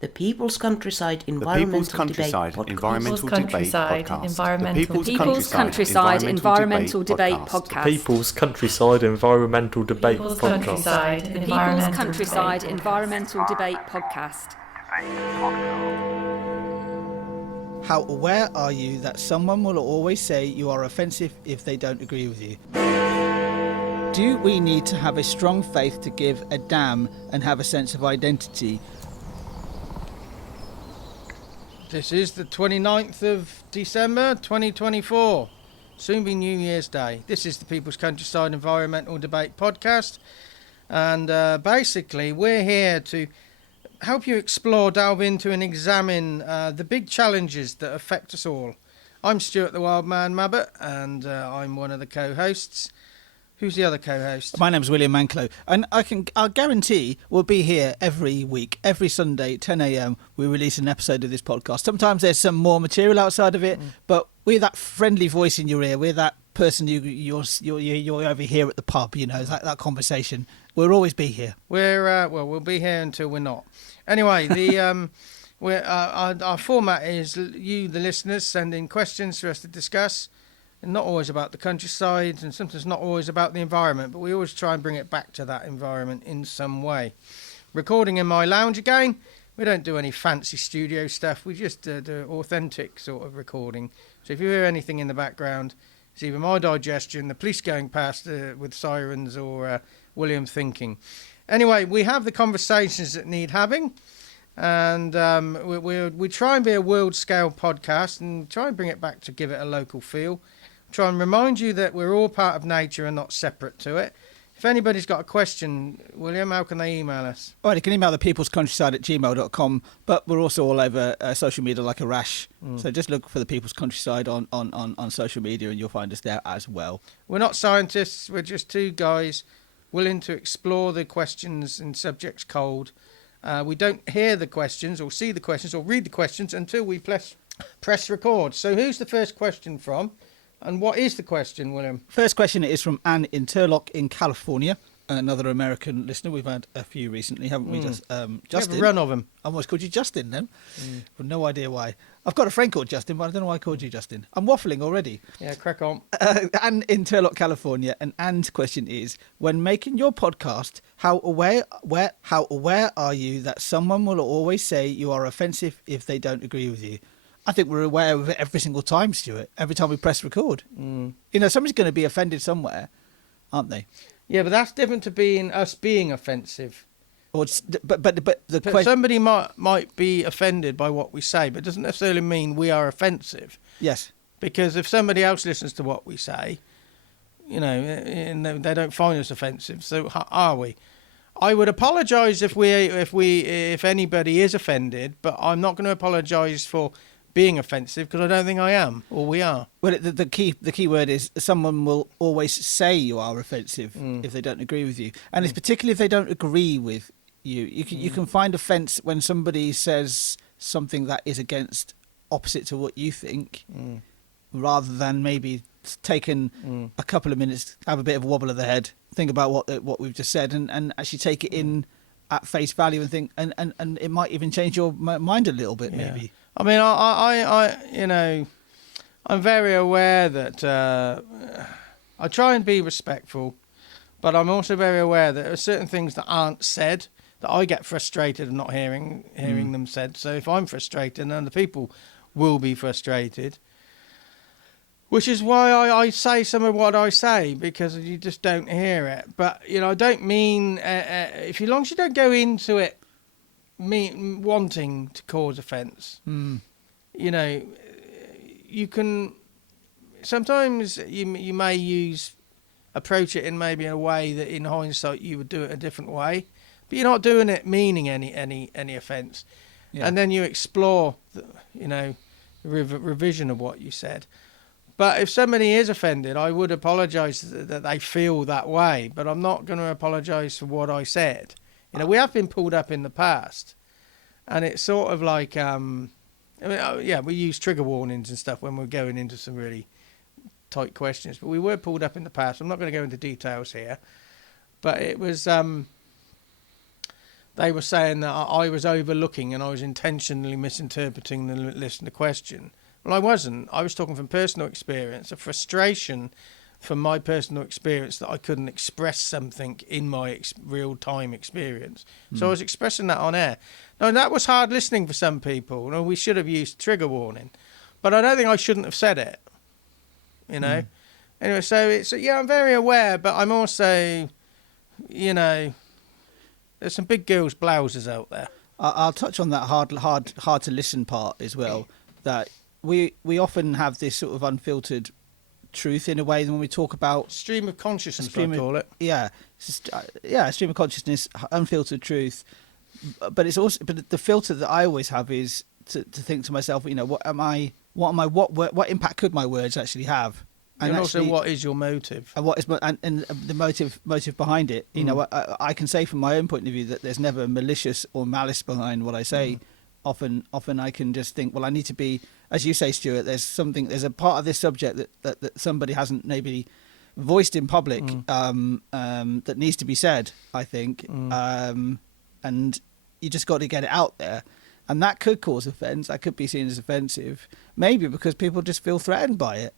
The People's Countryside Environmental Debate Podcast. People's Countryside Environmental Debate Podcast. People's Countryside Environmental Debate Podcast. People's Countryside Environmental Debate Podcast. How aware are you that someone will always say you are offensive if they don't agree with you? Do we need to have a strong faith to give a damn and have a sense of identity? This is the 29th of December 2024, soon be New Year's Day. This is the People's Countryside Environmental Debate Podcast, and basically we're here to help you explore, delve into and examine the big challenges that affect us all. I'm Stuart the Wild Man Mabbott, and I'm one of the co-hosts. Who's the other co-host? My name's William Manklow, and I'll guarantee we'll be here every week, every Sunday, 10 a.m. We release an episode of this podcast. Sometimes there's some more material outside of it, but we're that friendly voice in your ear. We're that person you're over here at the pub. You know, that conversation. We'll always be here. We'll be here until we're not. Anyway, the our format is you, the listeners, send in questions for us to discuss. Not always about the countryside, and sometimes not always about the environment, but we always try and bring it back to that environment in some way. Recording in my lounge again. We don't do any fancy studio stuff. We just do authentic sort of recording. So if you hear anything in the background, it's either my digestion, the police going past with sirens, or William thinking. Anyway, we have the conversations that need having, and we try and be a world-scale podcast and try and bring it back to give it a local feel. Try and remind you that we're all part of nature and not separate to it. If anybody's got a question, William, how can they email us? Well, you can email the peoplescountryside@gmail.com, but we're also all over social media like a rash. So just look for the People's Countryside on social media and you'll find us there as well. We're not scientists. We're just two guys willing to explore the questions and subjects cold. We don't hear the questions or see the questions or read the questions until we press record. So who's the first question from? And what is the question, William? First question is from Anne in Turlock in California, another American listener. We've had a few recently, haven't we? Justin. We have a run of them. I almost called you Justin then. But no idea why. I've got a friend called Justin, but I don't know why I called you Justin. I'm waffling already. Yeah, crack on. Anne in Turlock, California, and Anne's question is, when making your podcast, how aware are you that someone will always say you are offensive if they don't agree with you? I think we're aware of it every single time, Stuart. Every time we press record. You know, somebody's going to be offended somewhere, aren't they? Yeah, but that's different to being offensive. Or somebody might be offended by what we say, but it doesn't necessarily mean we are offensive. Yes. Because if somebody else listens to what we say, you know, and they don't find us offensive, so are we? I would apologise if anybody is offended, but I'm not going to apologise for being offensive, because I don't think I am, or we are. Well, the key word is someone will always say you are offensive if they don't agree with you, and it's particularly if they don't agree with you. You can find offence when somebody says something that is opposite to what you think, rather than maybe taking a couple of minutes, have a bit of a wobble of the head, think about what we've just said, and actually take it in at face value and think, and it might even change your mind a little bit, maybe. I mean, I you know, I'm very aware that I try and be respectful, but I'm also very aware that there are certain things that aren't said that I get frustrated of not hearing them said. So if I'm frustrated, then the people will be frustrated, which is why I say some of what I say, because you just don't hear it. But, you know, I don't mean, as long as you don't go into it wanting to cause offence, you know, you can sometimes you may approach it in maybe a way that in hindsight you would do it a different way, but you're not doing it meaning any offence. And then you explore revision of what you said. But if somebody is offended, I would apologise that they feel that way, but I'm not going to apologise for what I said. You know, we have been pulled up in the past, and it's sort of like, we use trigger warnings and stuff when we're going into some really tight questions, but we were pulled up in the past. I'm not going to go into details here, but it was they were saying that I was overlooking and I was intentionally misinterpreting the listener question. Well, I wasn't. I was talking from personal experience, a frustration from my personal experience that I couldn't express something in my real-time experience. So I was expressing that on air. Now, that was hard listening for some people. No, we should have used trigger warning. But I don't think I shouldn't have said it, you know. Anyway, so I'm very aware, but I'm also, there's some big girls' blouses out there. I'll touch on that hard to listen part as well. That we often have this sort of unfiltered truth in a way when we talk about stream of consciousness, I call it. Yeah, stream of consciousness, unfiltered truth. But it's also, but the filter that I always have is to think to myself, what impact could my words actually have? And also, what is your motive? And what is and the motive behind it? I can say from my own point of view that there's never malicious or malice behind what I say. Often I can just think, well, I need to be, as you say, Stuart. There's a part of this subject that somebody hasn't maybe voiced in public that needs to be said. I think, and you just got to get it out there. And that could cause offence. That could be seen as offensive, maybe because people just feel threatened by it.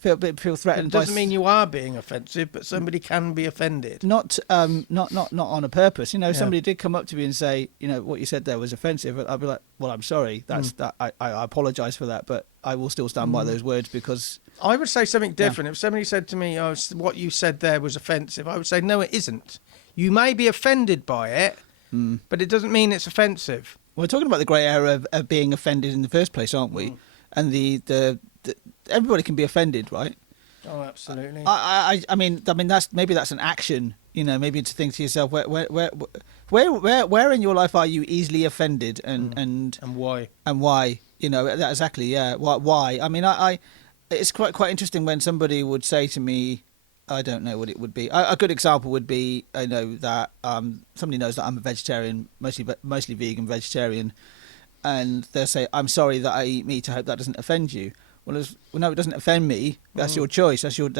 Feel threatened. It doesn't mean you are being offensive, but somebody can be offended. Not on a purpose. Somebody did come up to me and say, what you said there was offensive. I'd be like, well, I'm sorry. That's that. I apologise for that, but I will still stand by those words because I would say something different. If somebody said to me, "Oh, what you said there was offensive," I would say, "No, it isn't. You may be offended by it, but it doesn't mean it's offensive." We're talking about the grey area of being offended in the first place, aren't we? And the everybody can be offended, right? Oh, absolutely. I mean that's an action. Maybe to think to yourself, where in your life are you easily offended, and why? And why? That exactly. Yeah. Why? I mean, it's quite interesting when somebody would say to me, I don't know what it would be. A good example would be, I know that somebody knows that I'm a vegetarian, mostly vegan vegetarian, and they'll say, "I'm sorry that I eat meat. I hope that doesn't offend you." Well, no, it doesn't offend me. That's your choice. That's your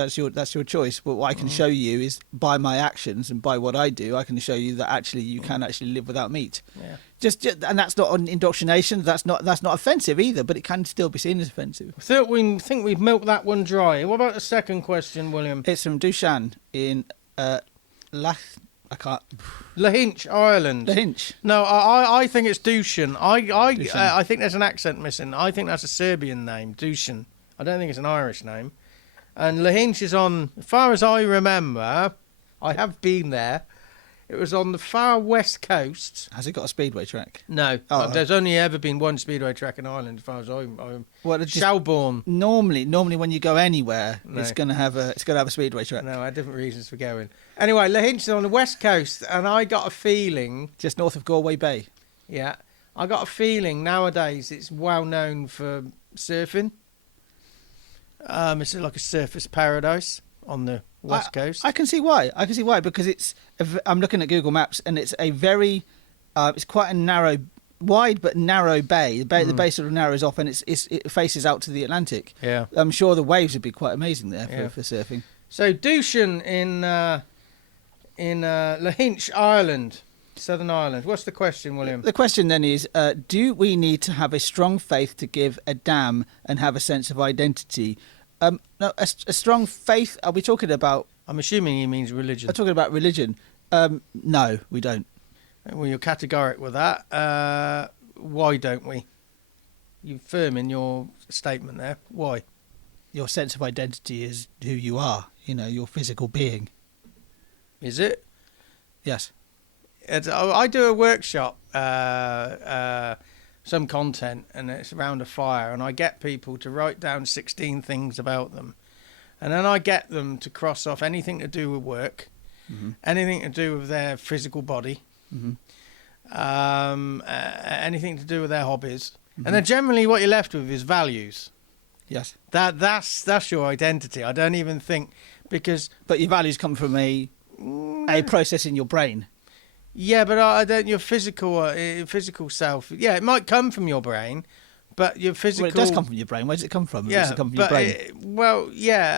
choice. But what I can show you is by my actions and by what I do, I can show you that actually you can actually live without meat. Yeah. Just and that's not an indoctrination. That's not offensive either. But it can still be seen as offensive. We think we've milked that one dry. What about the second question, William? It's from Dushan in Lahinch, Ireland. Lahinch. No, I think it's Dushan. I think there's an accent missing. I think that's a Serbian name, Dushan. I don't think it's an Irish name. And Lahinch is on, as far as I remember, I have been there. It was on the far west coast. Has it got a speedway track? No. There's only ever been one speedway track in Ireland, as far as I'm Shelbourne. Normally, when you go anywhere, it's going to have a speedway track. No, I had different reasons for going. Anyway, Lahinch is on the west coast, and I got a feeling, just north of Galway Bay. Yeah, I got a feeling nowadays it's well known for surfing. It's like a surfer's paradise on the west coast. I can see why. Because I'm looking at Google Maps, and it's a very, it's quite a wide but narrow bay. The bay sort of narrows off, and it faces out to the Atlantic. Yeah, I'm sure the waves would be quite amazing there for surfing. So Dushan in Lahinch, Ireland, Southern Ireland. What's the question, William? The question then is, do we need to have a strong faith to give a damn and have a sense of identity? No, a strong faith, are we talking about... I'm assuming he means religion. I'm talking about religion. No, we don't. Well, you're categoric with that. Why don't we? You're firm in your statement there. Why? Your sense of identity is who you are, your physical being. Is it? Yes. I do a workshop, some content, and it's around a fire, and I get people to write down 16 things about them. And then I get them to cross off anything to do with work, anything to do with their physical body, anything to do with their hobbies. And then generally what you're left with is values. Yes. That's your identity. I don't even think, But your values come from a process in your brain. Yeah, but I don't. Your physical self. Yeah, it might come from your brain, but your physical. Well, it does come from your brain. Where does it come from? Yeah, does it come from your brain?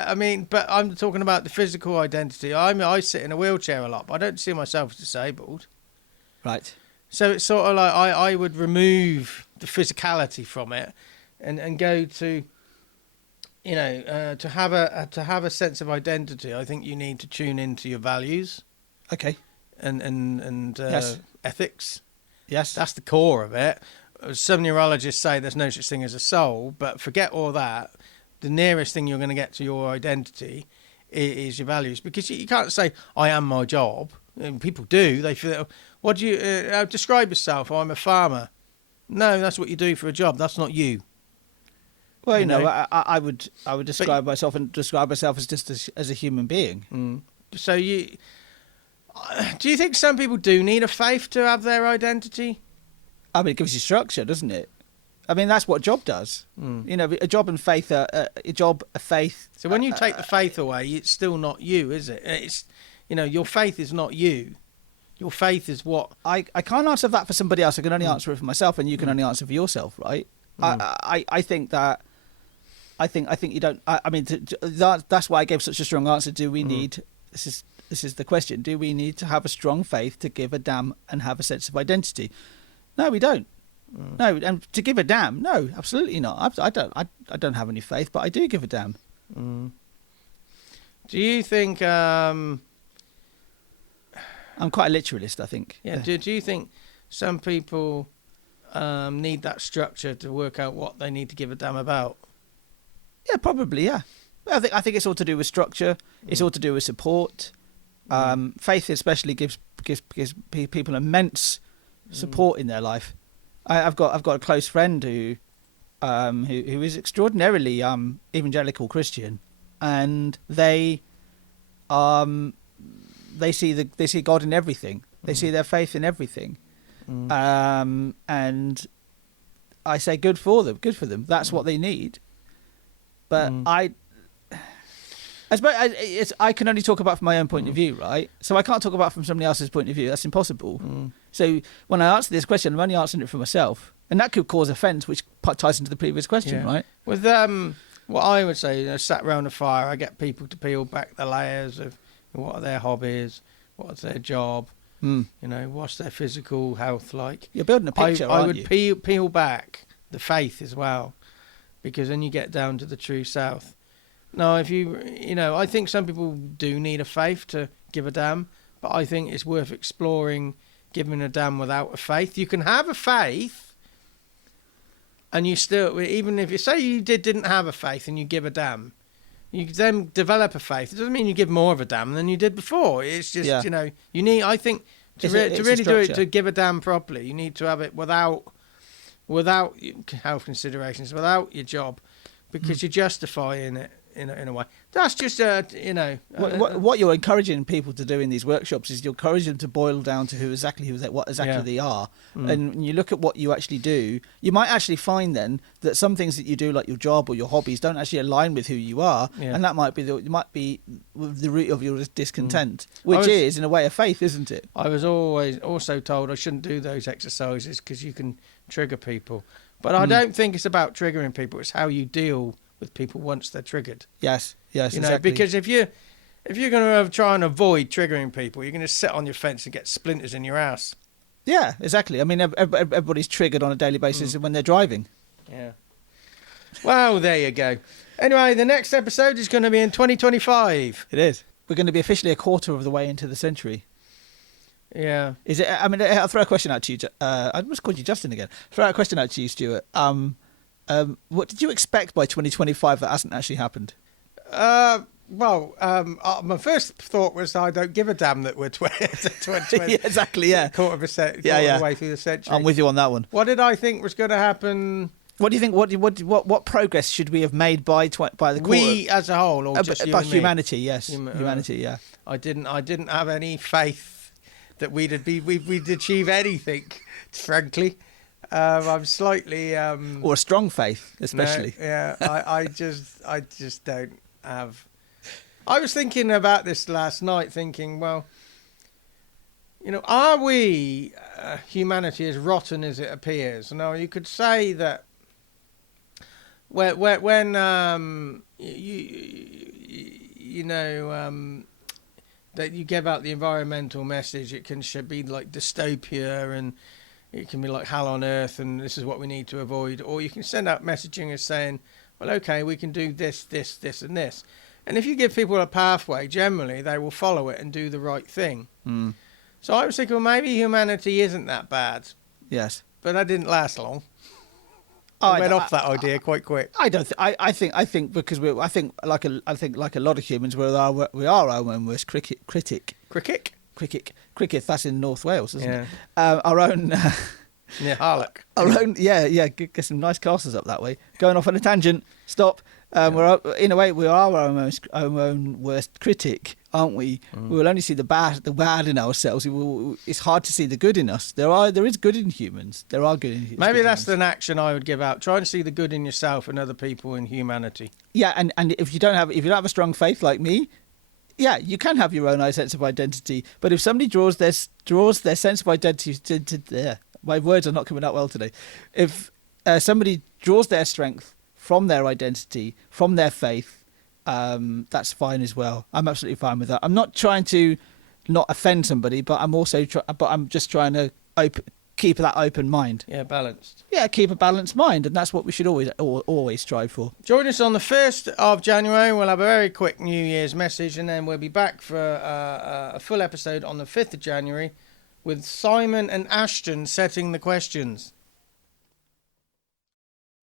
I mean, but I'm talking about the physical identity. I sit in a wheelchair a lot, but I don't see myself as disabled. Right. So it's sort of like I would remove the physicality from it, and go to, to have a sense of identity. I think you need to tune into your values. Okay. And Yes. ethics. Yes. That's the core of it. Some neurologists say there's no such thing as a soul, but forget all that. The nearest thing you're going to get to your identity is your values, because you can't say I am my job. And people do. They feel, what do you describe yourself? Oh, I'm a farmer. No, that's what you do for a job. That's not you. Well, you know? I would describe myself as just as a human being. So do you think some people do need a faith to have their identity? I mean, it gives you structure, doesn't it? I mean, that's what a job does. A job and faith, a faith. So when you take the faith away, it's still not you, is it? It's, your faith is not you. Your faith is what... I can't answer that for somebody else. I can only answer it for myself, and you can only answer for yourself, right? I think that... I think you don't... I mean, that's why I gave such a strong answer. Do we need... This is the question. Do we need to have a strong faith to give a damn and have a sense of identity? No, we don't. No, and to give a damn, no, absolutely not. I don't have any faith, but I do give a damn. Do you think... I'm quite a literalist, I think. Yeah. Do you think some people need that structure to work out what they need to give a damn about? Yeah, probably. Yeah, I think it's all to do with structure. It's all to do with support. Faith especially gives people immense support in their life. I've got a close friend who is extraordinarily evangelical Christian, and they see God in everything. They see their faith in everything, and I say good for them. That's what they need. But I can only talk about from my own point of view, right? So I can't talk about from somebody else's point of view. That's impossible. So when I answer this question, I'm only answering it for myself, and that could cause offence, which ties into the previous question, right? With what I would say, sat around a fire, I get people to peel back the layers of what are their hobbies, what's their job, what's their physical health like. You're building a picture, aren't you? I would peel back the faith as well, because then you get down to the true south. No, if I think some people do need a faith to give a damn, but I think it's worth exploring giving a damn without a faith. You can have a faith, and you still, even if you say you didn't have a faith and you give a damn, you then develop a faith. It doesn't mean you give more of a damn than you did before. It's just, you need, I think, to really do it, to give a damn properly, you need to have it without health considerations, without your job, because you're justifying it in a way. That's just what you're encouraging people to do in these workshops is you're encouraging them to boil down to what exactly they are. And when you look at what you actually do, you might actually find then that some things that you do, like your job or your hobbies, don't actually align with who you are, and that might be the root of your discontent, which is in a way a faith, isn't it? I was always also told I shouldn't do those exercises because you can trigger people, but I don't think it's about triggering people. It's how you deal with people once they're triggered. Yes, exactly. Because if you're going to try and avoid triggering people, you're going to sit on your fence and get splinters in your ass. Yeah, exactly. I mean, everybody's triggered on a daily basis when they're driving. Yeah. Well, there you go. Anyway, the next episode is going to be in 2025. It is. We're going to be officially a quarter of the way into the century. Yeah. Is it? I mean, I'll throw a question out to you. I almost called you Justin again. Throw out a question out to you, Stuart. What did you expect by 2025 that hasn't actually happened? My first thought was I don't give a damn that we're 20. Yeah, exactly, yeah. Quarter of the way through the century. I'm with you on that one. What did I think was going to happen? What do you think? What progress should we have made by the quarter? We as a whole, or just you and me? Humanity? Yes, humanity. Yeah. I didn't have any faith that we'd achieve anything, frankly. I'm slightly or a strong faith, especially. No, yeah, I just don't have. I was thinking about this last night, thinking, well, are we humanity as rotten as it appears? Now, you could say that when that you give out the environmental message, it should be like dystopia and it can be like hell on earth and this is what we need to avoid. Or you can send out messaging as saying, well, okay, we can do this, this, this and this. And if you give people a pathway, generally they will follow it and do the right thing. So I was thinking, well, maybe humanity isn't that bad. Yes. But that didn't last long. I went off that idea quite quick. I don't. I think because I think like a lot of humans, we are our own worst critic. Cricket. That's in North Wales, isn't it? Our own. Yeah, Harlock. Our own. Yeah. Get some nice castles up that way. Going off on a tangent. Stop. We're in a way we are our own worst critic, aren't we? We will only see the bad in ourselves. It's hard to see the good in us. There is good in humans. There are good in humans. Maybe that's an action I would give out. Try and see the good in yourself and other people in humanity. Yeah, and if you don't have a strong faith like me, yeah, you can have your own sense of identity. But if somebody draws their sense of identity to my words are not coming out well today. If somebody draws their strength from their identity, from their faith, that's fine as well. I'm absolutely fine with that. I'm not trying to not offend somebody, but I'm just trying to keep that open mind. Yeah, balanced. Yeah, keep a balanced mind, and that's what we should always strive for. Join us on the 1st of January. We'll have a very quick New Year's message, and then we'll be back for a full episode on the 5th of January with Simon and Ashton setting the questions.